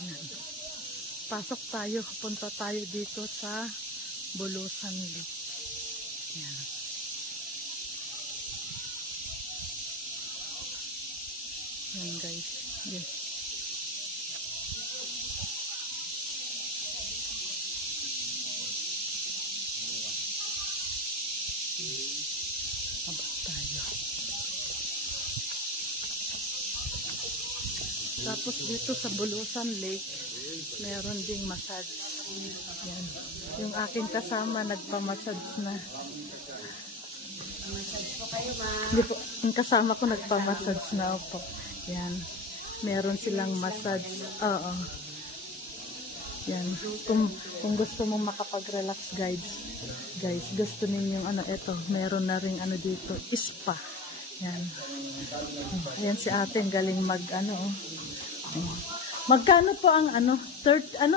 Yan. Pasok tayo, punta tayo dito sa Bulusan Lake. Yan. Yan guys. Yan. Aba tayo. Tapos dito sa Bulusan Lake, meron ding massage. Yan. Yung aking kasama nagpa-massage na. Massage po kayo, ma'am. Hindi po, yung kasama ko nagpa-massage na po. Yan. Meron silang massage. Oo. Yan. Kung gusto mong makapag-relax guys, gusto ninyong ano, eto, meron na ring ano dito, spa. Yan. Yan si ate, galing mag ano. Magkano po ang ano?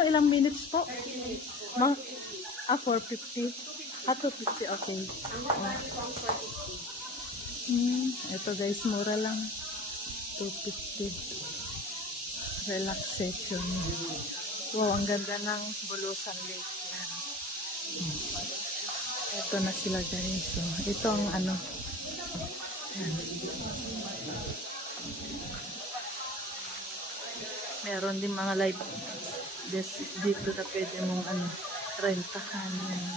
Ilang minutes po? 30 minutes po. 450. 250, okay. Ang bali po ang 450. Ito guys, mura lang. 250. Relaxation. Wow, ang ganda ng Bulusan Lake. Yan. Ito na sila guys. So, ito ang ano. Yan. Meron din mga live dito na pwede mong ano, rentahan. Yan.